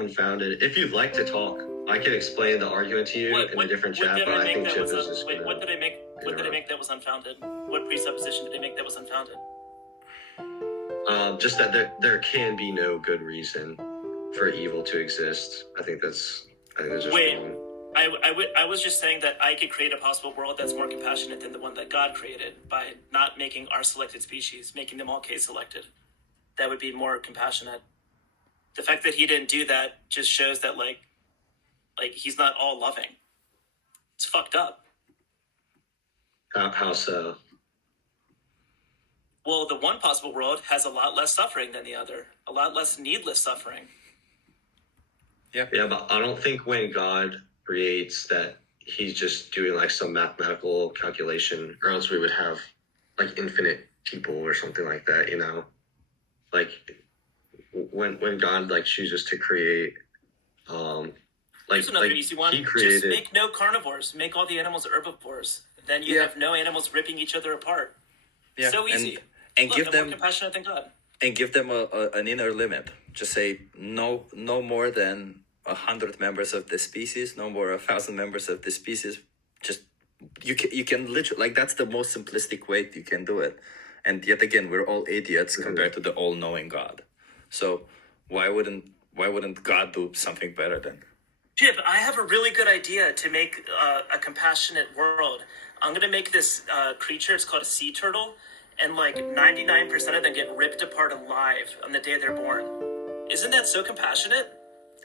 unfounded. If you'd like to talk, I can explain the argument to you in a different chat, but I think Chip is just Wait, what did I make? What did I make that was unfounded? What presupposition did I make that was unfounded? Just that there can be no good reason for evil to exist. I think that's just wrong. I was just saying that I could create a possible world that's more compassionate than the one that God created by not making our selected species, making them all case selected. That would be more compassionate. The fact that he didn't do that just shows that like he's not all loving. It's fucked up. How so? Well, the one possible world has a lot less suffering than the other, a lot less needless suffering. Yeah, but I don't think when God creates that he's just doing like some mathematical calculation, or else we would have like infinite people or something like that, you know? Like when God like chooses to create, Here's another easy one. He created... Just make no carnivores, make all the animals herbivores. Then you have no animals ripping each other apart. Yeah. So easy. And look, give them more compassionate than God. And give them an inner limit. Just say no more than 100 members of the species, no more 1,000 members of the species. Just you can literally, like, that's the most simplistic way you can do it. And yet again, we're all idiots compared to the all-knowing God. So why wouldn't God do something better then? Chip, I have a really good idea to make a compassionate world. I'm going to make this creature, it's called a sea turtle, and like 99% of them get ripped apart alive on the day they're born. Isn't that so compassionate?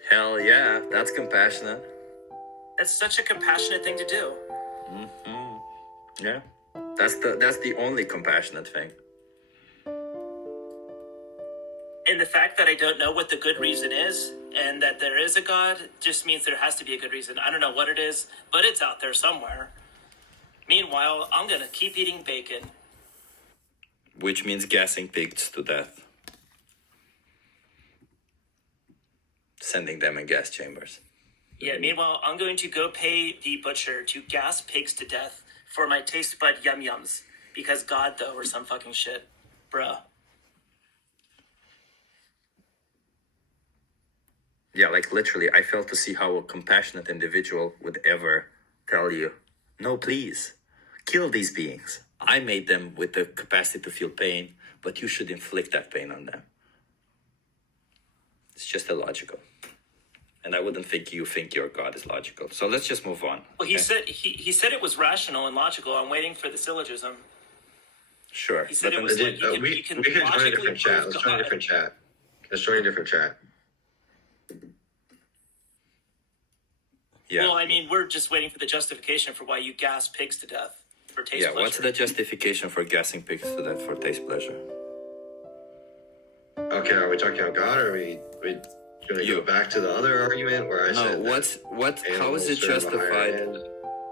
Hell yeah, that's compassionate. That's such a compassionate thing to do. Mm-hmm. Yeah, that's the only compassionate thing. And the fact that I don't know what the good reason is, and that there is a God, just means there has to be a good reason. I don't know what it is, but it's out there somewhere. Meanwhile, I'm gonna keep eating bacon. Which means gassing pigs to death. Sending them in gas chambers. Yeah, meanwhile, I'm going to go pay the butcher to gas pigs to death for my taste bud yum-yums. Because God, though, or some fucking shit. Bruh. Yeah, like literally, I fail to see how a compassionate individual would ever tell you, no, please, kill these beings. I made them with the capacity to feel pain, but you should inflict that pain on them. It's just illogical. And I wouldn't think you think your God is logical. So let's just move on. Well, he said it was rational and logical. I'm waiting for the syllogism. Sure. He said it was like we can join a different chat. Let's join a different chat. Yeah. Well, I mean, we're just waiting for the justification for why you gas pigs to death for taste pleasure. Yeah, what's the justification for gassing pigs to death for taste pleasure? Okay, are we talking about God, or are we going to go back to the other argument where I said how is it justified?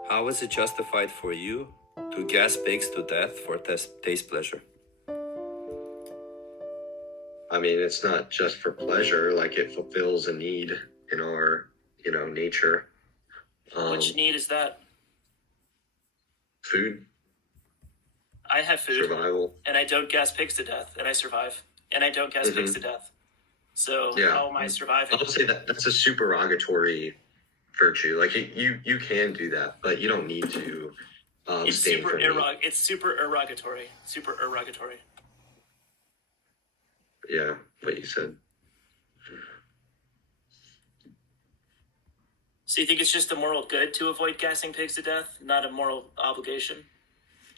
How is it justified for you to gas pigs to death for taste pleasure? I mean, it's not just for pleasure. Like, it fulfills a need in our, nature. Which need is that? Food. I have food. Survival. And I don't gas pigs to death, and I survive. And I don't gas pigs to death. So how am I surviving? I'll say that's a supererogatory virtue. Like, you can do that, but you don't need to. It's super erogatory. Super erogatory. Yeah, what you said. So you think it's just a moral good to avoid gassing pigs to death, not a moral obligation?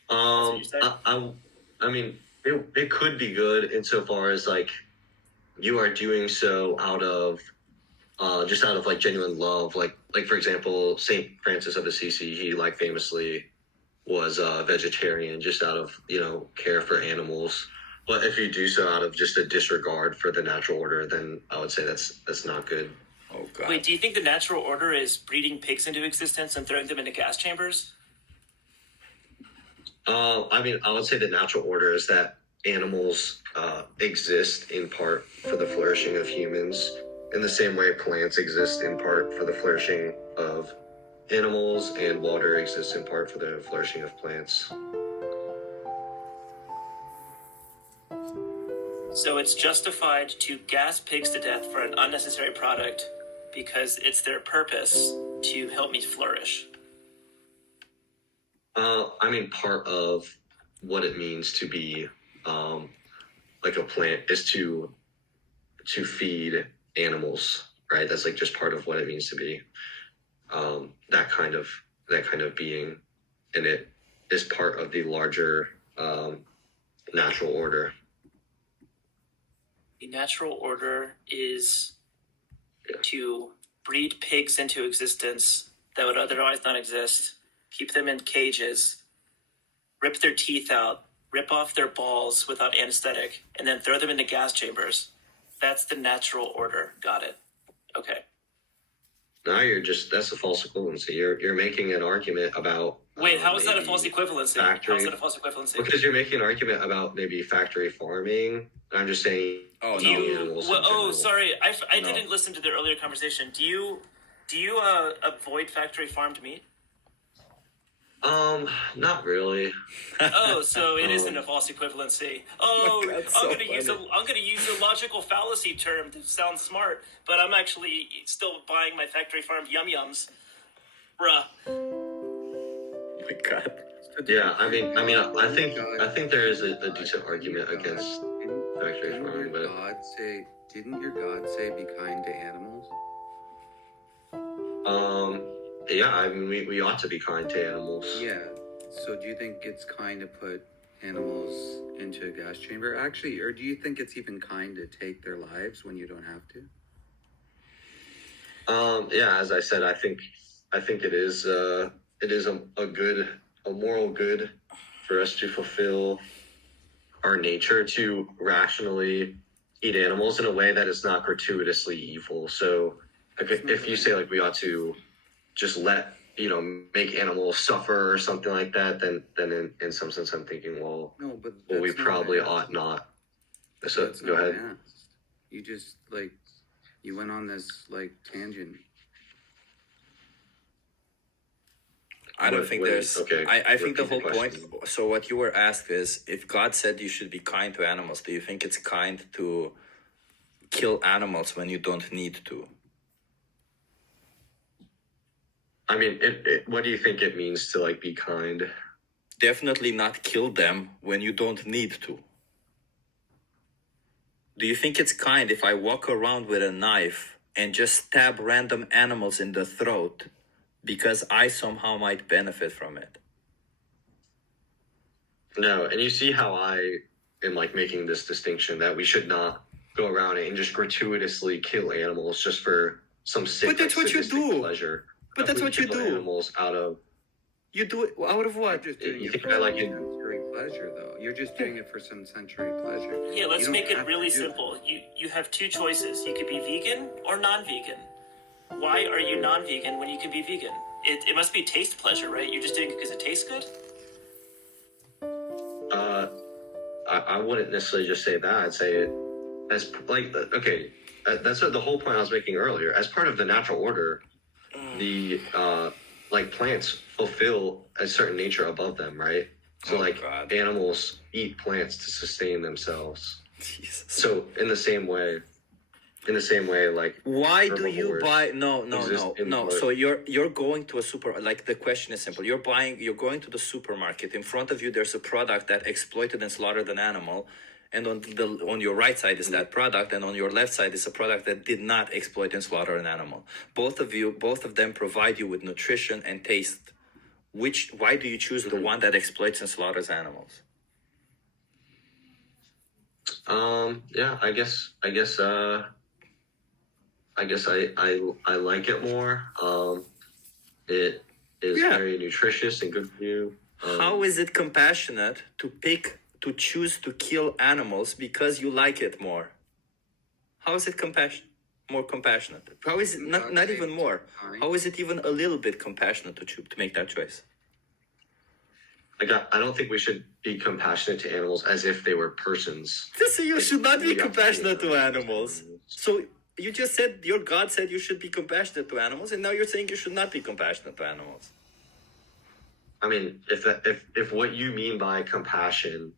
I mean, it could be good insofar as like you are doing so out of like genuine love. Like for example, Saint Francis of Assisi, he like famously was a vegetarian just out of care for animals. But if you do so out of just a disregard for the natural order, then I would say that's not good. Oh, God. Wait, do you think the natural order is breeding pigs into existence and throwing them into gas chambers? I mean, I would say the natural order is that animals exist in part for the flourishing of humans, in the same way plants exist in part for the flourishing of animals, and water exists in part for the flourishing of plants. So it's justified to gas pigs to death for an unnecessary product because it's their purpose to help me flourish. I mean, part of what it means to be like a plant is to feed animals, right? That's like just part of what it means to be that kind of being, and it is part of the larger natural order. The natural order is to breed pigs into existence that would otherwise not exist, keep them in cages, rip their teeth out, rip off their balls without anesthetic, and then throw them into gas chambers. That's the natural order. Got it. Okay. Now that's a false equivalency. You're making an argument about. Wait, how is that a false equivalency? Factory, how is that a false equivalency? Because you're making an argument about maybe factory farming. I'm just saying. Oh, Do no. you, sorry. I didn't listen to the earlier conversation. Do you avoid factory farmed meat? Not really. Oh, so it isn't a false equivalency. Oh, God, I'm gonna use a logical fallacy term to sound smart, but I'm actually still buying my factory farmed yum yums, bruh. Oh my God. Yeah, I mean, I think there is a decent argument against factory farming, but didn't your God say be kind to animals? yeah, I mean, we ought to be kind to animals. Yeah. So do you think it's kind to put animals into a gas chamber? Actually, or do you think it's even kind to take their lives when you don't have to? Yeah, as I said, I think it is a moral good for us to fulfill our nature to rationally eat animals in a way that is not gratuitously evil. So if you say like we ought to just make animals suffer or something like that, then in some sense I'm thinking, well, we probably ought not. So go ahead. You just you went on this tangent. I don't think there's. Okay. I think the Repeat whole point. question. So what you were asked is, if God said you should be kind to animals, do you think it's kind to kill animals when you don't need to? I mean, what do you think it means to be kind? Definitely not kill them when you don't need to. Do you think it's kind if I walk around with a knife and just stab random animals in the throat because I somehow might benefit from it? No, and you see how I am making this distinction that we should not go around and just gratuitously kill animals just for some sick, But that's what you sadistic do. pleasure. But that's We what you kill do. Animals out of. You do it out of what? You're just doing You it think for I like it? sensory pleasure, though. You're just doing it for some sensory pleasure. Yeah, let's You don't make it have really to do simple. You have two choices. You could be vegan or non-vegan. Why are you non-vegan when you can be vegan? It must be taste pleasure, right? You're just doing it because it tastes good? I wouldn't necessarily just say that. I'd say it as okay. That's the whole point I was making earlier. As part of the natural order, the plants fulfill a certain nature above them, right? So God. animals eat plants to sustain themselves. Jesus. So in the same way, Why do you herbivores buy? No. exist in the- So you're going to a the question is simple. You're going to the supermarket. In front of you, there's a product that exploited and slaughtered an animal, and on your right side is that product, and on your left side is a product that did not exploit and slaughter an animal. Both of them provide you with nutrition and taste. Why do you choose the one that exploits and slaughters animals? Yeah, I guess I like it more. It is very nutritious and good for you. How is it compassionate to choose to kill animals because you like it more? How is it more compassionate? How is it not even more? How is it even a little bit compassionate to make that choice? I don't think we should be compassionate to animals as if they were persons. So you should not be we have to compassionate be to animals. So you just said your God said you should be compassionate to animals, and now you're saying you should not be compassionate to animals. I mean, if what you mean by compassion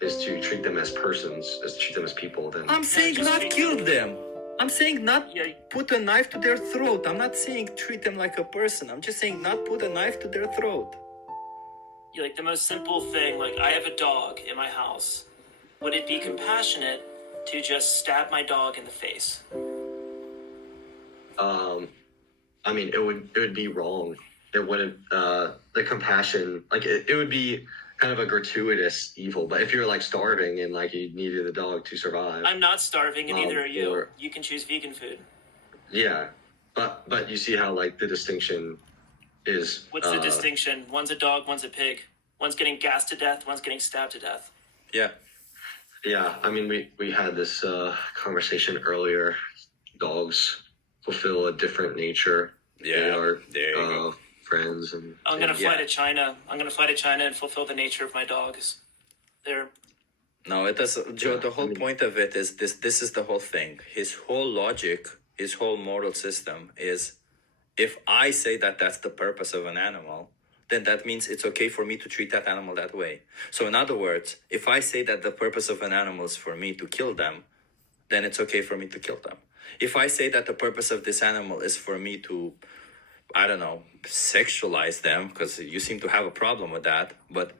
is to treat them as persons, is to treat them as people, then I'm saying not kill them. I'm saying not Yeah. put a knife to their throat. I'm not saying treat them like a person. I'm just saying not put a knife to their throat. Like the most simple thing, like I have a dog in my house. Would it be compassionate to just stab my dog in the face? I mean, it would be wrong. It wouldn't. The compassion, like it would be kind of a gratuitous evil. But if you're like starving and like you needed the dog to survive, I'm not starving, and neither are you. or- You can choose vegan food. yeah. But you see how like the distinction is. What's the distinction? One's a dog, one's a pig. One's getting gassed to death, one's getting stabbed to death. Yeah. Yeah, I mean, we had this conversation earlier. Dogs fulfill a different nature. Yeah, They are there you go. friends and. I'm gonna fly Yeah. to China. I'm gonna fly to China and fulfill the nature of my dogs. They're No, it does, Joe. The whole I mean- point of it is this. This is the whole thing. His whole logic, his whole moral system is, if I say that that's the purpose of an animal, then that means it's okay for me to treat that animal that way. So in other words, if I say that the purpose of an animal is for me to kill them, then it's okay for me to kill them. If I say that the purpose of this animal is for me to, I don't know, sexualize them, because you seem to have a problem with that, but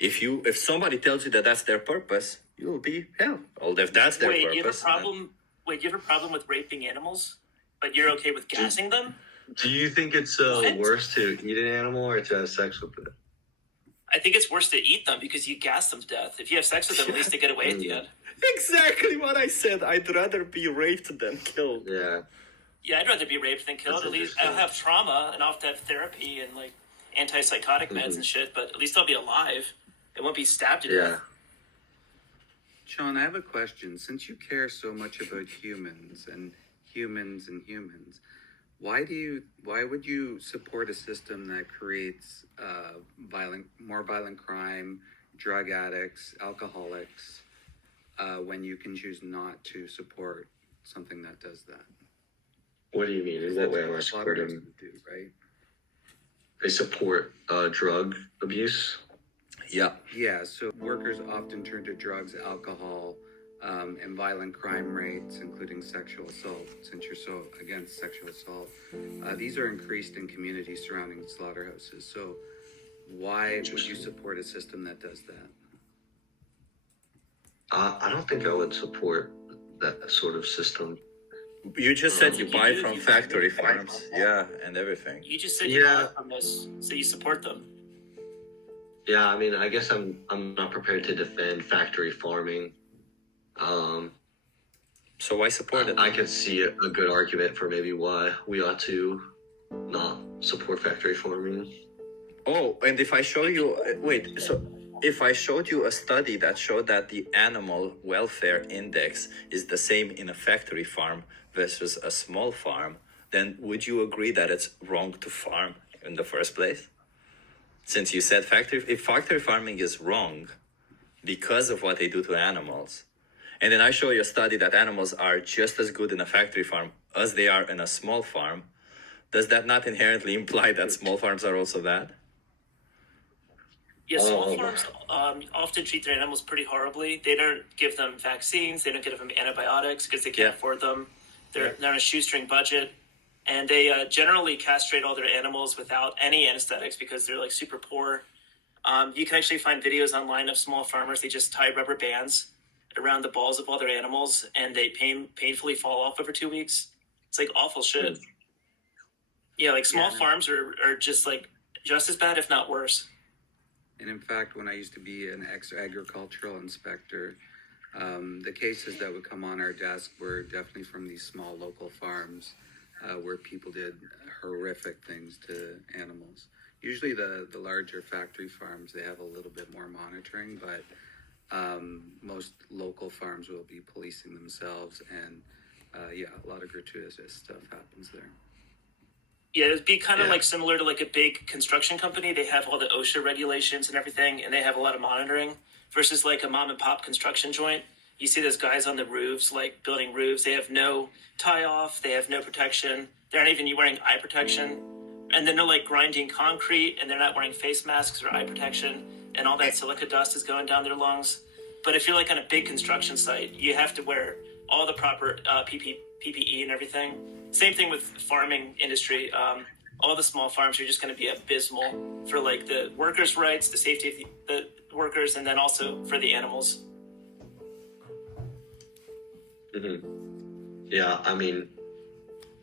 if somebody tells you that that's their purpose, you'll be hell. Well, if that's their wait. purpose, You have a problem? Wait, you have a problem with raping animals, but you're okay with gassing them? Do you think it's What? worse to eat an animal or to have sex with it? I think it's worse to eat them because you gas them to death. If you have sex with them, at least they get away at the end. exactly what I said. I'd rather be raped than killed. Yeah. Yeah, I'd rather be raped than killed. That's At least I'll have trauma and I'll have to have therapy and like antipsychotic meds and shit. But at least I'll be alive. It won't be stabbed to Yeah. death. Sean, I have a question. Since you care so much about humans, why would you support a system that creates more violent crime, drug addicts, alcoholics, when you can choose not to support something that does that? What do you mean? In what way am I That's what a lot of supporting? us do, right? They support drug abuse. Yeah. Yeah, so workers often turn to drugs, alcohol, and violent crime rates, including sexual assault, since you're so against sexual assault. These are increased in communities surrounding slaughterhouses. So why would you support a system that does that? I don't think I would support that sort of system. You just said you You buy do, from you factory do. farms. Yeah, and everything. You just said you Yeah. buy from this, so you support them. Yeah, I mean, I guess I'm not prepared to defend factory farming. So why support it? I could see a good argument for maybe why we ought to not support factory farming. Oh, and if I show you, wait, so if I showed you a study that showed that the animal welfare index is the same in a factory farm versus a small farm, then would you agree that it's wrong to farm in the first place? Since you said if factory farming is wrong because of what they do to animals, and then I show you a study that animals are just as good in a factory farm as they are in a small farm, does that not inherently imply that small farms are also bad? Yeah, small Oh. farms often treat their animals pretty horribly. They don't give them vaccines. They don't give them antibiotics because they can't Yeah. afford them. They're, Yeah. they're on a shoestring budget. And they generally castrate all their animals without any anesthetics because they're like super poor. You can actually find videos online of small farmers. They just tie rubber bands around the balls of all their animals and they painfully fall off over 2 weeks. It's like awful shit. Yeah, like small Yeah. farms are just like just as bad, if not worse. And in fact, when I used to be an ex-agricultural inspector, the cases that would come on our desk were definitely from these small local farms where people did horrific things to animals. Usually the larger factory farms, they have a little bit more monitoring, but most local farms will be policing themselves. And a lot of gratuitous stuff happens there. Yeah, it'd be kind of Yeah. like similar to like a big construction company. They have all the OSHA regulations and everything, and they have a lot of monitoring. Versus like a mom and pop construction joint, you see those guys on the roofs, like building roofs. They have no tie off. They have no protection. They're not even wearing eye protection, and then they're like grinding concrete, and they're not wearing face masks or eye protection, and all that silica dust is going down their lungs. But if you're like on a big construction site, you have to wear all the proper PPE and everything. Same thing with farming industry. All the small farms are just going to be abysmal for like the workers' rights, the safety of the workers, and then also for the animals. Yeah, I mean,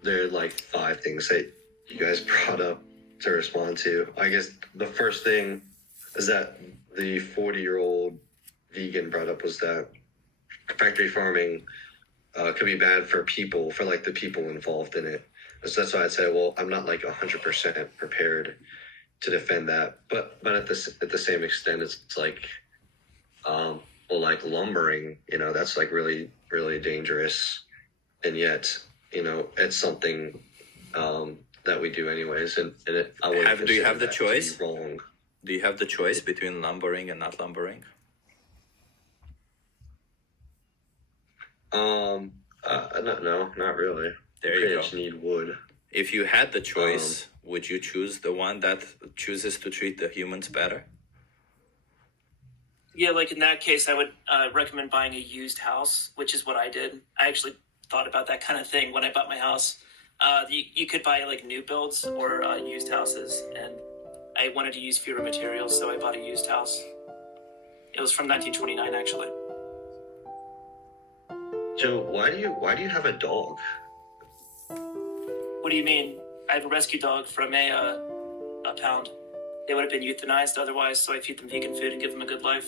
there are like 5 things that you guys brought up to respond to. I guess the first thing is that the 40-year-old vegan brought up was that factory farming could be bad for people, for like the people involved in it. So that's why I'd say, well, I'm not like 100% prepared to defend that, but at the same extent, it's like, well, like lumbering, that's like really, really dangerous, and yet, it's something that we do anyways, and I wouldn't Do you have consider the that to choice? be wrong. Do you have the choice between lumbering and not lumbering? No, not really. There You you go. just need wood. If you had the choice, would you choose the one that chooses to treat the humans better? Yeah, like in that case, I would recommend buying a used house, which is what I did. I actually thought about that kind of thing when I bought my house. You could buy like new builds or used houses, and I wanted to use fewer materials, so I bought a used house. It was from 1929, actually. Joe, why do you have a dog? What do you mean? I have a rescue dog from a pound. They would have been euthanized otherwise, so I feed them vegan food and give them a good life.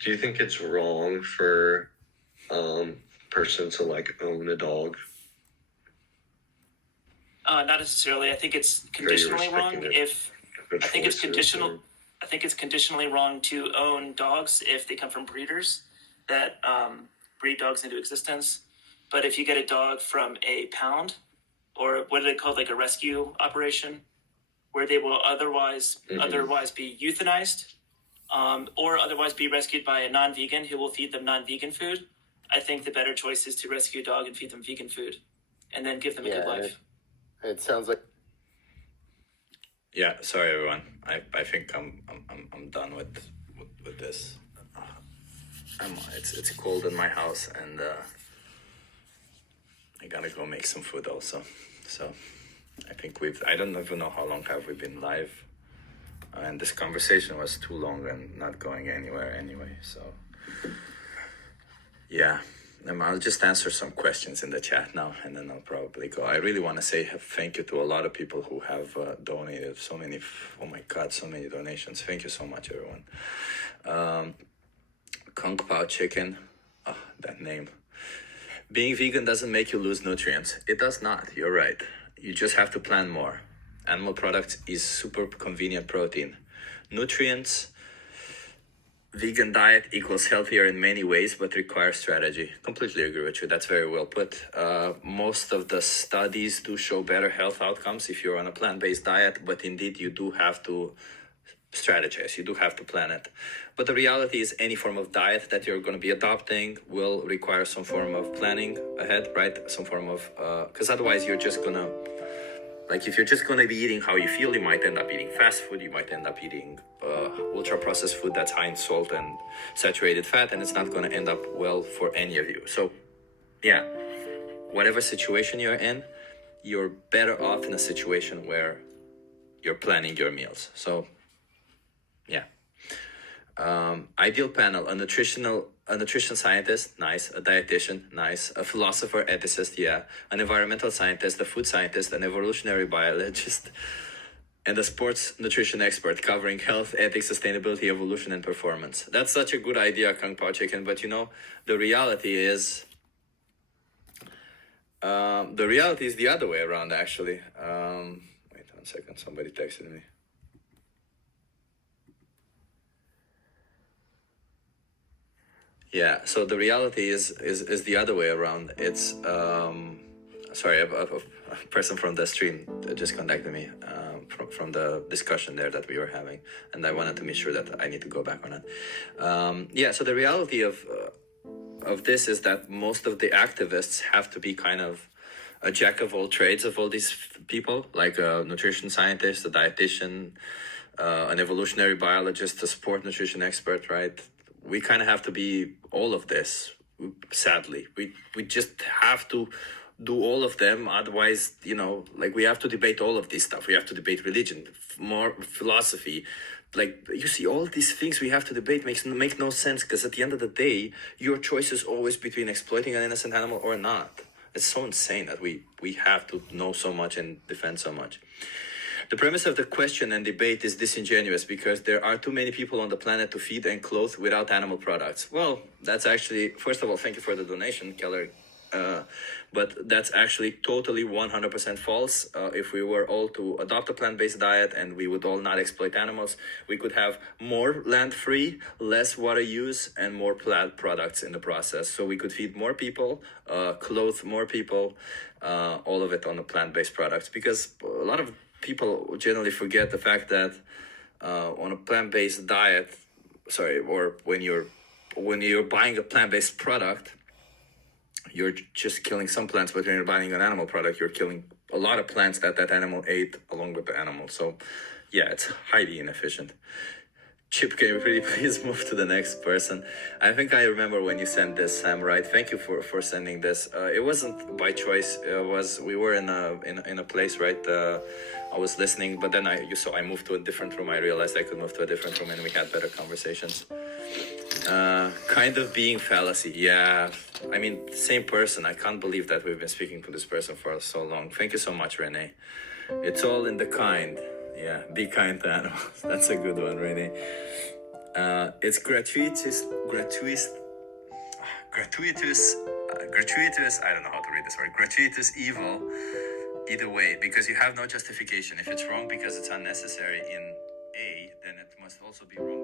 Do you think it's wrong for person to like own a dog? Not necessarily. I think it's conditionally wrong. I think it's conditional. I think it's conditionally wrong to own dogs if they come from breeders that breed dogs into existence. But if you get a dog from a pound, or what are they called, like a rescue operation, where they will otherwise be euthanized, or otherwise be rescued by a non-vegan who will feed them non-vegan food, I think the better choice is to rescue a dog and feed them vegan food, and then give them a good life. It sounds like. Yeah, sorry everyone. I think I'm done with this. It's cold in my house, and I gotta go make some food also. So I think I don't even know how long have we been live, and this conversation was too long and not going anywhere anyway. So yeah. I'll just answer some questions in the chat now, and then I'll probably go. I really want to say thank you to a lot of people who have donated so many. Oh my God, so many donations. Thank you so much, everyone. Kung Pao Chicken, that name. Being vegan doesn't make you lose nutrients. It does not. You're right. You just have to plan more. Animal products is super convenient protein. Nutrients. Vegan diet equals healthier in many ways, but requires strategy. Completely agree with you. That's very well put. Most of the studies do show better health outcomes if you're on a plant-based diet, but indeed you do have to strategize. You do have to plan it. But the reality is any form of diet that you're going to be adopting will require some form of planning ahead, right? Some form of, because otherwise you're just going to, like if you're just going to be eating how you feel, you might end up eating fast food. You might end up eating ultra-processed food that's high in salt and saturated fat, and it's not going to end up well for any of you. So, yeah, whatever situation you're in, you're better off in a situation where you're planning your meals. So, yeah. Ideal panel, a nutrition scientist, nice, a dietitian, nice, a philosopher, ethicist, yeah, an environmental scientist, a food scientist, an evolutionary biologist, and a sports nutrition expert covering health, ethics, sustainability, evolution, and performance. That's such a good idea, Kung Pao Chicken, but the reality is the other way around, actually. Wait 1 second, somebody texted me. Yeah, so the reality is the other way around. It's sorry, a person from the stream just contacted me from the discussion there that we were having, and I wanted to make sure that I need to go back on it. Yeah, so the reality of this is that most of the activists have to be kind of a jack of all trades of all these people, like a nutrition scientist, a dietitian, an evolutionary biologist, a sport nutrition expert, right? We kind of have to be all of this Sadly, we just have to do all of them. Otherwise, like, we have to debate all of this stuff. We have to debate religion, more philosophy. Like, you see, all these things we have to debate make no sense, because at the end of the day, your choice is always between exploiting an innocent animal or not. It's so insane that we have to know so much and defend so much. The premise of the question and debate is disingenuous because there are too many people on the planet to feed and clothe without animal products. Well, that's actually, first of all, thank you for the donation, Keller. But that's actually totally 100% false. If we were all to adopt a plant-based diet and we would all not exploit animals, we could have more land-free, less water use, and more plant products in the process. So we could feed more people, clothe more people, all of it on the plant-based products. Because a lot of people generally forget the fact that on a plant-based diet, or when you're buying a plant-based product, you're just killing some plants, but when you're buying an animal product, you're killing a lot of plants that animal ate along with the animal. So, yeah, it's highly inefficient. Chip, can you really please move to the next person? I think I remember when you sent this, Sam, right? Thank you for sending this. It wasn't by choice. We were in a place, right? I was listening, but then I moved to a different room. I realized I could move to a different room, and we had better conversations. Kind of being fallacy. Yeah, I mean, same person. I can't believe that we've been speaking to this person for so long. Thank you so much, Renee. It's all in the kind. Yeah, be kind to animals. That's a good one, Renee. It's gratuitous. I don't know how to read this word. Gratuitous evil, either way, because you have no justification. If it's wrong because it's unnecessary in A, then it must also be wrong